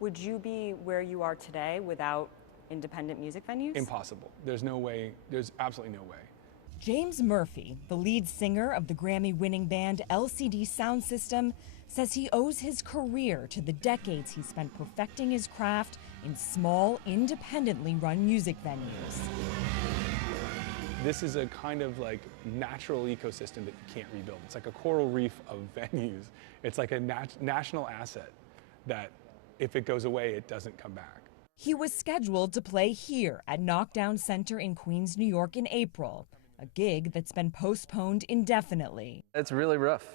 Would you be where you are today without independent music venues? Impossible. There's no way, there's absolutely no way. James Murphy, the lead singer of the Grammy-winning band LCD Sound System, says he owes his career to the decades he spent perfecting his craft in small, independently run music venues. This is a kind of like natural ecosystem that you can't rebuild. It's like a coral reef of venues. It's like a national asset that if it goes away, it doesn't come back. He was scheduled to play here at Knockdown Center in Queens, New York in April, a gig that's been postponed indefinitely. It's really rough.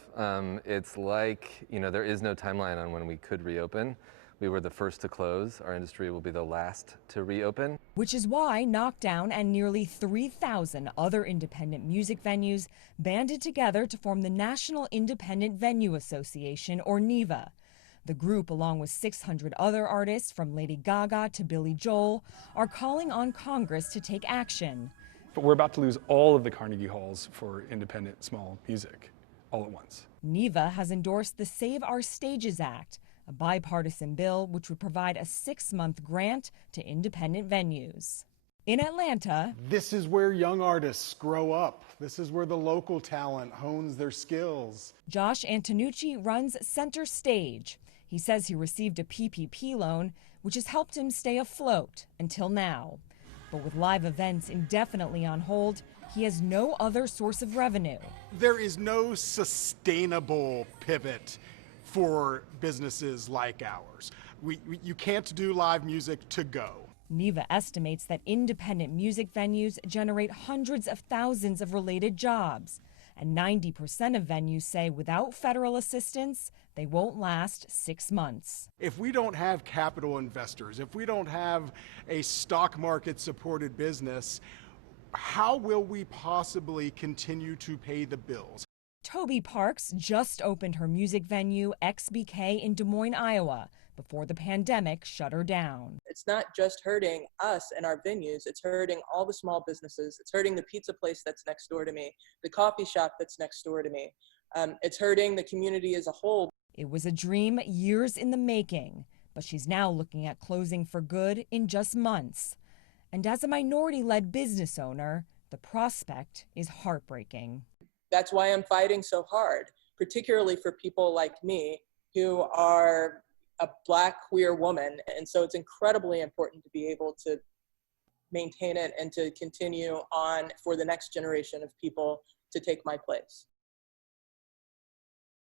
It's like, there is no timeline on when we could reopen. We were the first to close. Our industry will be the last to reopen. Which is why Knockdown and nearly 3,000 other independent music venues banded together to form the National Independent Venue Association, or NIVA. The group, along with 600 other artists from Lady Gaga to Billy Joel, are calling on Congress to take action. But we're about to lose all of the Carnegie Halls for independent small music all at once. NIVA has endorsed the Save Our Stages Act, a bipartisan bill which would provide a 6-month grant to independent venues. In Atlanta, this is where young artists grow up. This is where the local talent hones their skills. Josh Antonucci runs Center Stage. He says he received a PPP loan, which has helped him stay afloat until now. But with live events indefinitely on hold, he has no other source of revenue. There is no sustainable pivot for businesses like ours. You can't do live music to go. NIVA estimates that independent music venues generate hundreds of thousands of related jobs. And 90% of venues say without federal assistance, they won't last 6 months. If we don't have capital investors, if we don't have a stock market supported business, how will we possibly continue to pay the bills? Toby Parks just opened her music venue, XBK, in Des Moines, Iowa, before the pandemic shut her down. It's not just hurting us and our venues, it's hurting all the small businesses. It's hurting the pizza place that's next door to me, the coffee shop that's next door to me. It's hurting the community as a whole. It was a dream years in the making, but she's now looking at closing for good in just months. And as a minority-led business owner, the prospect is heartbreaking. That's why I'm fighting so hard, particularly for people like me who are a Black queer woman. And so it's incredibly important to be able to maintain it and to continue on for the next generation of people to take my place.